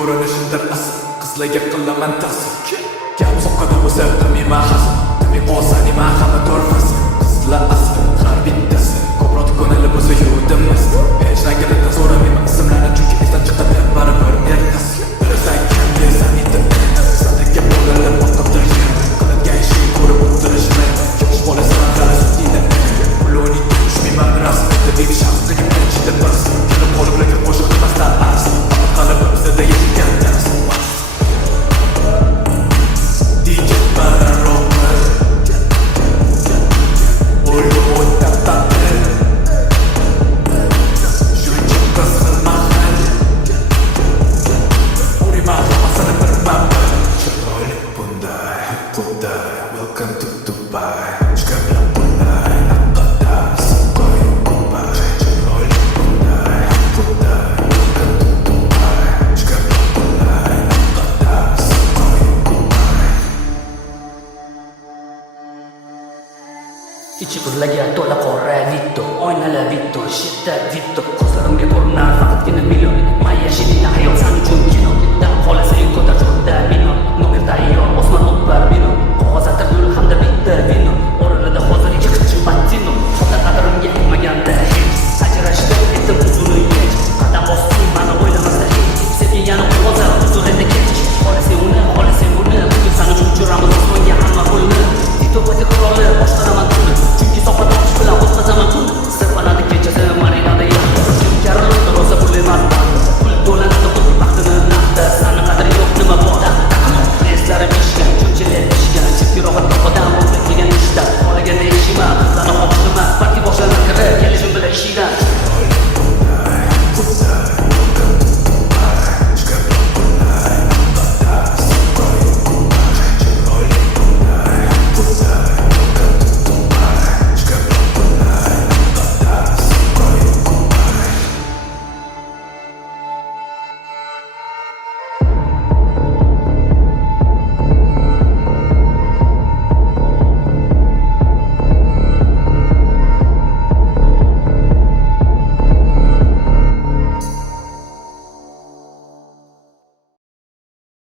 ko'rinishimdir asl qizlarga qilaman ta'sir gap soqqada bo'lsa qilmayma hasad demak osani ma hamma ko'rmas qizlar asl har bittasi ko'proq ko'ngli bo'lsa yurtimiz hech nagidan so'ramayman ismlarni chunki esdan chiqadi baribir ertasi bilasan kim desan sadaka bo'lalar o'tqibdir qiladigan ishing ko'rib o'tirishni yosh bolasan hali sutiyda puloni tushmayman rasmida bek shaxsdagi birinchida bas kelib qolib lekin qo'shiq qilmasdan asl qalb bizda yetgan dars DJ Barromer O'ylu o'ttabdir Shuncha qizg'in mahal Urimahu asali bir mammal Chiroyli bunday, bunday Welcome to Dubai Chiqar bilan bunday Naqadar Soqoy Kubay Chiroyli bunday, bunday Welcome to Dubai Chiqar bilan bunday Naqadar Soqoy Kubay Ichi qizlarga to'la qora vitto Oynalar vitto, shitda vitto Ko'zlarimga ko'rinar faqatgina million Mayya shirin hayot san uchun kino Dam qolasang ko'tar cho'rda minor